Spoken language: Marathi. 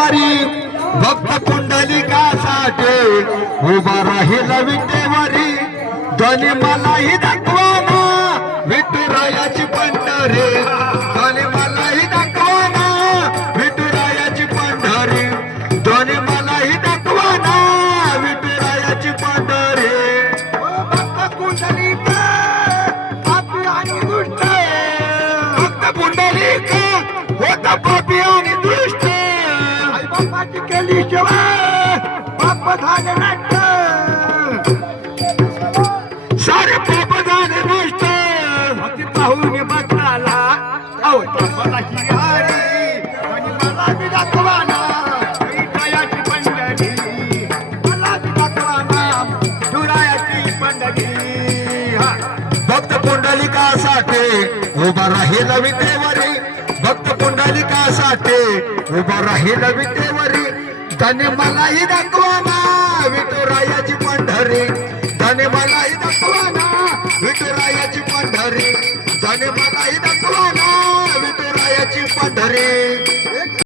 विटेवरी भक्त पुंडलिकासाठी उभा राहील विटेवरी धनी मलाही दाखवाना विठुरायाची पंढरी धनी मलाही दाखवाना विठुरायाची पंढरी धनी मलाही दाखवाना विठुरायाची पंढरी भक्त पुंडलिका पापी आणि दुष्ट भक्त पुंडलिका होता पापी आणि दुष्ट आई बापाची केली सेवा बाप झाले नष्ट सारे पाप झाले नष्ट भक्ती पाहून भक्ताला आवडते मला ही हरी आणि मला बी दाखवाना विठुरायाची पंढरी मला बी दाखवाना विठुरायाची पंढरी भक्त पुंडलिकासाठी उभा राहील विटेवरी भक्त पुंडलिकासाठी उभा राहील विटेवरी धनी मलाही दाखवाना विठुरायाची पंढरी धनी मलाही दाखवाना विठुरायाची पंढरी धनी मलाही दाखवाना विठुरायाची पंढरी